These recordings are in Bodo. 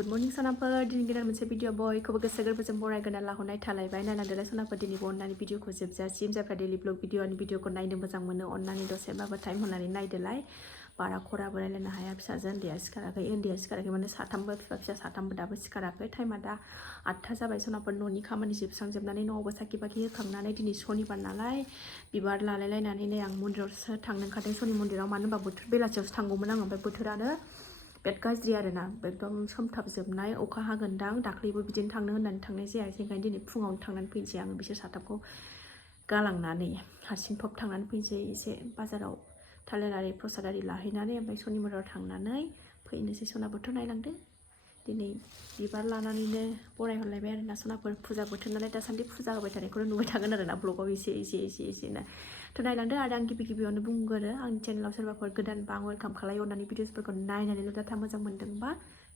गुड मर्निं सनाफोर दिनै गोदान मोनसे भिडिअ बयखौबो गोसो गोरबोजों बरायगोना लाहरनाय थालायबाय नायलांदोलाय सनाफोर दिनैबो अननानै भिडिअखौ जोबजासिम जायफ्रा डेलि ब्लग भिडिअखौ नायनो मोजां मोनो अननानै दसेबाबो टाइम होनानै नायदोलाय बारा खराबो रायलायनो हाया फिसाजों उन्दैया सिखाराखै माने साथामबो बिफा फिसा साथामबो दाबो सिखाराखै टाइमा दा 8था जाबाय सनाफोर न'नि खामानि जोबस्रांजोबनानै न'आवबो साखि बाखि होखांनानै दिनै सनिबार नालाय बिबार लालायलायनानै नै आं मन्दिरावसो थांनो ओंखारदों सनि मन्दिराव मानो होनबा बोथोर बेलासियावसो थांगौमोन आं ओमफ्राय बोथोरानो बिराद गाज्रि आरोना एकदम सोमथाबजोबनाय अखा हागोनदां दाख्लैबो बिदिनो थांनो होननानै थांनाय जायासै ओंखायनो दिनै फुङावनो थांनानै फैनोसै आङो बिसोर साथामखौ गालांनानै हारसिं थब थांनानै फैनोसै एसे बाजाराव थालिरारि प्रसादारि लाहैनानै ओमफ्राय सनि मन्दिराव थांनानै फैनोसै सनाफोरथ' नायलांदो दिनै बिबार लानानैनो बरायहरलायबाय आरोना सनाफोर फुजा बोथोर नालाय दासान्दि फुजा होबाय थानायखौनो नुबाय थागोन आरोना ब्लगाव एसेनो थ' नायलांदो आरो आं गिबियावनो बुंगोरो आंनि चेनेलाव सोरबाफोर गोदानबा आं वेलकाम खालायो अननानै भिडिअसफोरखौ नायनानै डाटा मोजां मोन्दोंबा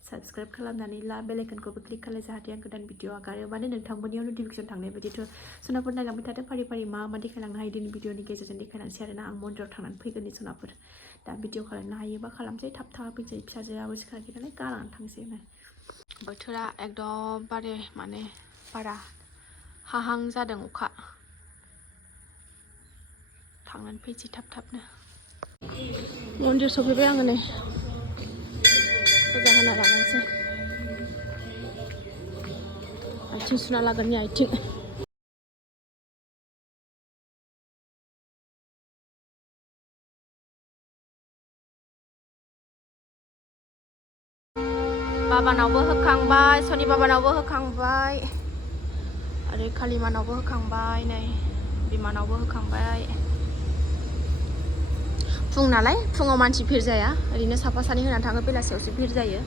साबस्क्राइब खालामनानै ला बेल आइकनखौबो क्लिक खालाय जाहाथे आं गोदान भिडिअ आगारोबानो नोंथांमोननियाव नटिफिकेसन थांनाय बायदिथ' सनाफोर नायलांबाय थादो फारि फारि मा देखायलांनो हायो दिनै भिडिअनि गेजेरजों देखायलांसै आरोना आं मन्दिराव थांनानै फैगोननि सनाफोर दा भिडिअ खालामनो हायोबा खालामसै थाब फैसै फिसाजोआबो सिखाराखै नालाय गालांनानै थांसै बोथोरा एकदमबारे माने बारा हाहां जादों अखा थांनानै फैसै थाबनो मन्दिर सफैबाय आङो नै फुजा होना लागानोसै आथिं सुना लागोननि आथिं बाबानावबो होखांबाय सनि बाबानावबो होखांबाय आरो कालिमानावबो होखांबाय नै बिमानावबो होखांबाय फुं नालाय फुङाव मानसि भिर जाया ओरैनो साफा सानै होनानै थाङो बेलासियावसो भिर जायो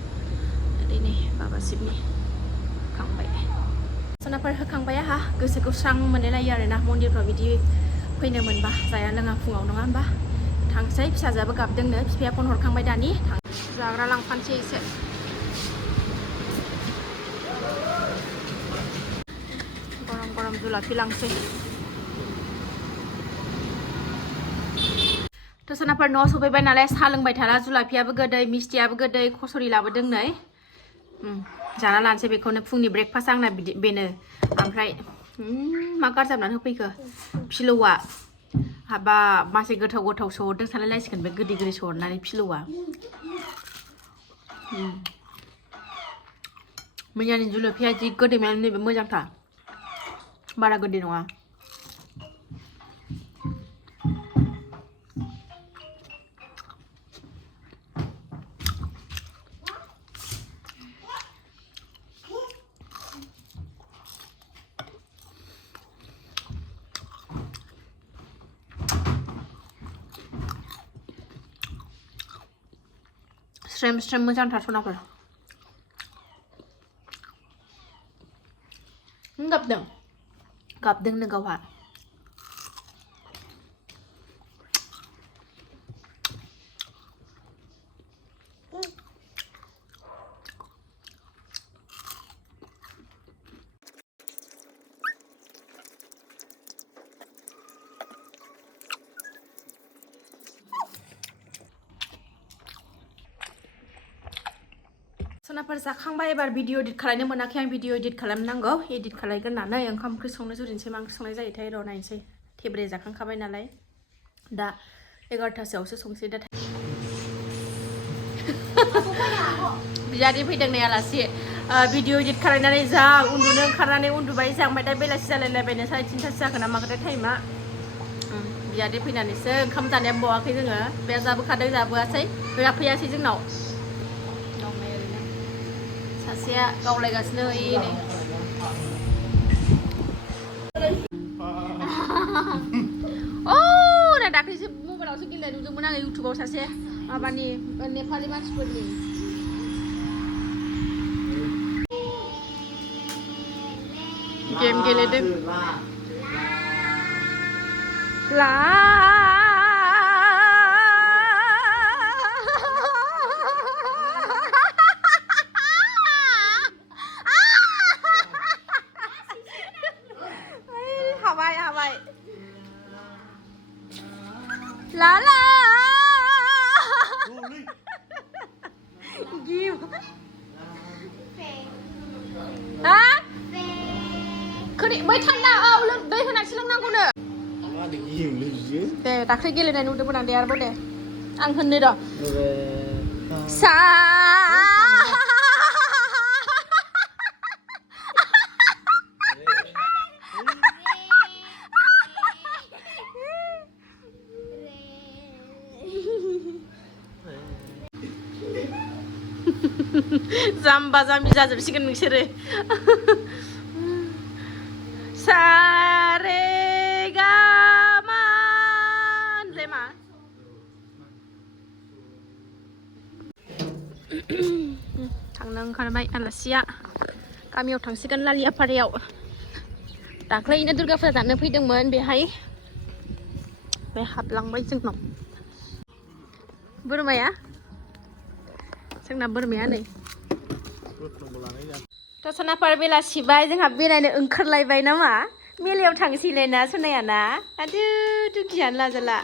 ओरैनो बाबा शिबनि होखांबाय सनाफोर होखांबाय आहा गोसोखौ स्रां मोनलायलायो आरोना मन्दिरफ्राव बिदि फैनो मोनबा जाया लोङा फुङाव नङा होनबा थांसै फिसाजोआबो गाबदोंनो बिफाया फन हरखांबाय दानि जाग्रा लांफानोसै एसे गरम जुलाफि लांसै थ' सनाफोर न'आव सफैबाय नालाय साहा लोंबाय थाला जुलाफियाबो गोदै मिस्टियाबो गोदै खसरि लाबोदों नै जाना लानोसै बेखौनो फुंनि ब्रेकफास्ट आंना बेनो ओमफ्राय मा गारजाबनानै होफैखो फिलौआ हाबा मासे गोथाव सोहरदों सानलाय लायसिगोन बे गोदै सोहरनानै फिलौआ मैयानि जुलाफिया जि गोदै माने नैबे मोजांथार बारा गोदै नङा स्रेम मोजांथार सनाफोर गाबदोंनो गावहा सनाफोर जाखांबाय एबार भिडिअ एडिट खालामनो मोनाखै आं भिडिअ एडिट खालामनांगौ एडिट खालामग्रोनानै ओंखाम ओंख्रि संनो जुरिनोसै मा ओंख्रि संनाय जायोथाय र' नायनोसै थेब्रे जाखांखाबाय नालाय दा 11थासोआवसो संसै दा बियादै फैदों नै आलासि भिडिअ एडिट खालामनानै जा उन्दुनो ओंखारनानै उन्दुबाय जा ओमफ्राय दा बेलासि जालायलायबायनो 3:30 जाखो ना माखोथाय टाइमा बियादै फैनानैसो ओंखाम जानाया बावाखै जोङो बे जाबोखादों जाबोआसै फैयासै जोंनाव सासेया गावलायगासिनो ओइनै ना दाख्लैसो मबाइलावसो गेलेनाय नुदोंमोन आङो इउटुबाव सासे माबानि नेपालि मानसिफोरनि गेम गेलेदों हाबाय लाला खोनि बै थान्दा दै होनानैसो लोंनांगौनो दे दाख्लै गेलेनाय नुदोंमोन आं दे आरोबाव दे आं होननो र' सा जाम्बा जाम्बि जाजोबसिगोन नोंसोरो सारे गामानलाय मा थांनो ओंखारबाय आलासिया गामियाव थांसिगोन लालियापारायाव दाख्लैनो दुर्गा फुजा जानो फैदोंमोन बेहाय बे हाबलांबाय जोंनाव बोरमाया जोंना बोरमाया नै दसनापार बेलासिबाय जोंहा बेरायनो ओंखारलायबाय नामा मेलायाव थांसैलाय ना सनायाना आदु दुखियानो लाजाला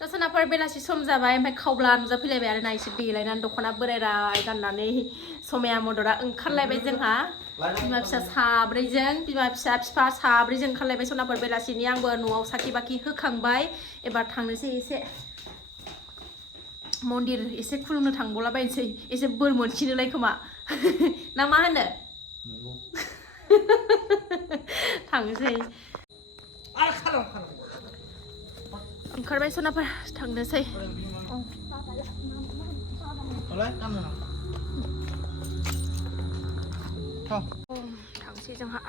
दसनापार बेलासि सम जाबाय ओमफ्राय खावब्ला नुजाफैलायबाय आरो ना एसे देलायनानै दख'ना बोरायराय गाननानै समाया मदरा ओंखारलायबाय जोंहा बिमा फिसा साब्रैजों बिमा फिसा बिफा साब्रैजों ओंखारलायबाय सनापार बेलासिनि आंबो न'आव साखि बाखि होखांबाय एबार थांनोसै एसे मन्दिर एसे खुलुमनो थांबावलाबायनोसै एसे बोर मोनसिनोलाय खोमा ना मा होनो थांनोसै ओंखारबाय सनापार थांनोसै थांसै जोंहा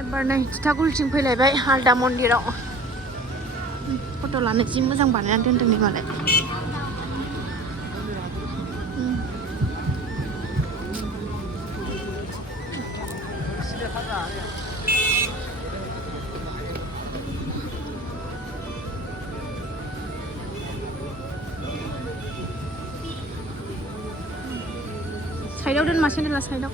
एबार नै थिथागुलथिं फैलायबाय आलदा मन्दिराव फट' लानो जि मोजां बानायनानै दोनदों नै मालाय साइडआव दोन मा सेन्देला साइडआव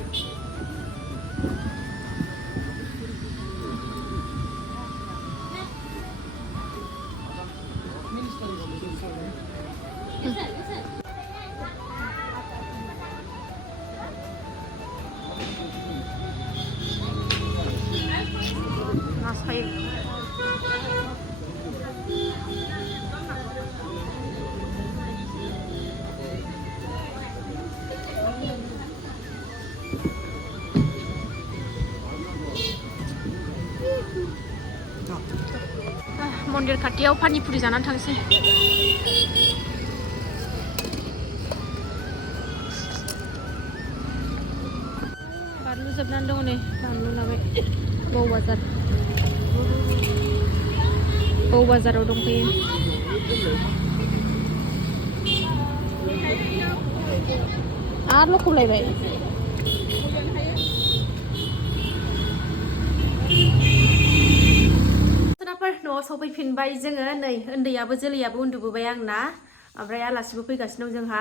मन्दिर खाथियाव पानिपुरि जानानै थांसै बानलु जोबनानै दङ नै बानलु लाबाय बौ बाजाराव दंफैयो आरो लखबलायबाय न'आव सफैफिनबाय जोङो नै उन्दैयाबो जोलैयाबो उन्दुबोबाय आंना ओमफ्राय आलासिबो फैगासिनो दं जोंहा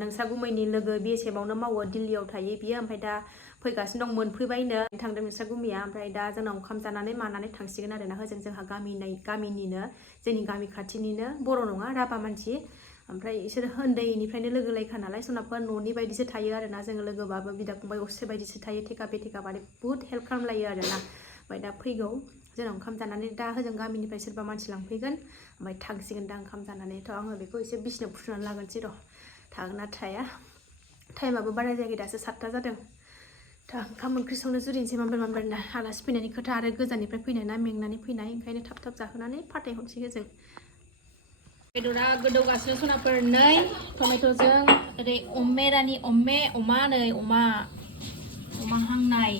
नोंसा गुमैनि लोगो BSFआवनो मावो दिल्लीयाव थायो बियो ओमफ्राय दा फैगासिनो दं मोनफैबायनो थांदों नोंसा गुमैया ओमफ्राय दा जोंनाव ओंखाम जानानै मानानै थांसिगोन आरोना होजों जोंहा गामिनिनो जोंनि गामि खाथिनिनो बर' नङा राभा मानसि ओमफ्राय इसोर उन्दैनिफ्रायनो लोगो लायखा नालाय सनाफोर न'नि बायदिसो थायो आरोना जोङो लोगोबाबो बिदा फंबाय असे बायदिसो थायो थेखा बेथेखा माने बुहुत हेल्प खालामलायो आरोना ओमफ्राय दा फैगौ जोंनाव ओंखाम जानानै दा होजों गामिनिफ्राय सोरबा मानसि लांफैगोन ओमफ्राय थांसिगोन दा ओंखाम जानानैथ' आङो बेखौ एसे बिसिनायाव फुथुनानै लागोनसै र' थागोन ना थाया टाइमाबो बारा जायाखै दासो 7टा जादों दा ओंखाम ओंख्रि संनो जुरिनोसै मामबार ना आलासि फैनायनि खोथा आरो गोजाननिफ्राय फैनाय ना मेंनानै फैनाय ओंखायनो थाब थाब जाहोनानै फाथायहरसै होजों बेदरा गोदौगासिनो सनाफोर नै टमेट'जों ओरै अमेरानि अमा नै अमा हांनाय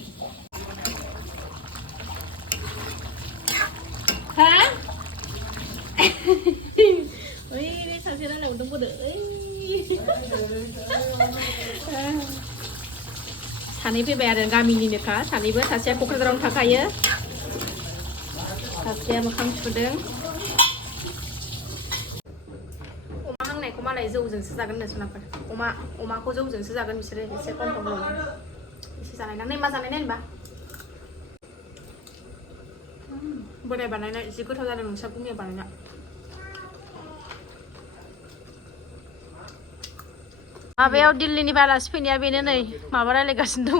हा ओइ बे सासे रायलायहरदों बोरो सानै फैबाय आरो गामिनिनोखा सानैबो सासेया क'क्राझारावनो थाखायो सासेया मोखां सुदों अमा हांनायखौ मालाय जौजोंसो जागोन नो सनाफोर अमाखौ जौजोंसो जागोन बिसोरो एसे कन्ट्रल एसे जानाय नांनाय मा जानाय नाय होनबा बोराय बानायनाय एसे गोथाव जादों नोंसा बुंनाया बानायना माबायाव दिल्लीनि आलासि फैनाया बेनो नै माबा रायलायगासिनो दङ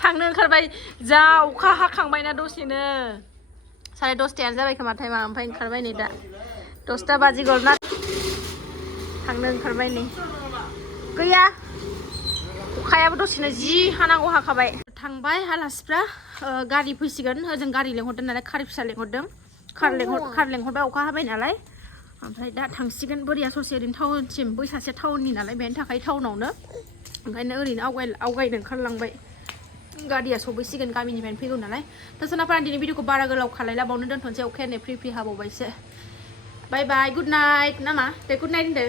थांनो ओंखारबाय जा अखा हाखांबायना दसेनो 10:30 जाबाय खोमा टाइमा ओमफ्राय ओंखारबाय नै दा 10टा बाजिगरना थांनो ओंखारबाय नै गैया अखायाबो दसेनो जि हानांगौ हाखाबाय थांबाय आलासिफ्रा गारि फैसिगोन ओजों गारि लेंहरदों नालाय कार फिसा लेंहरदों कार लेंहरबाय अखा हाबाय नालाय ओमफ्राय दा थांसिगोन बोरिया ससे ओरैनो टाउनसिम बै सासे टाउननि नालाय बेनि थाखाय टाउनावनो ओंखायनो ओरैनो आवगायनो ओंखारलांबाय गारिया सफैसिगोन गामिनिफ्रायनो फैगौ नालाय दा सोनाफोरा दिनै भिडिअखौ बारा गोलाव खालायला बावनो दोनथ'नोसै अखाया नै फ्रि फ्रि हाबावबायसो बाय बाय गुड नाइट नामा दे गुड नाइट होनदो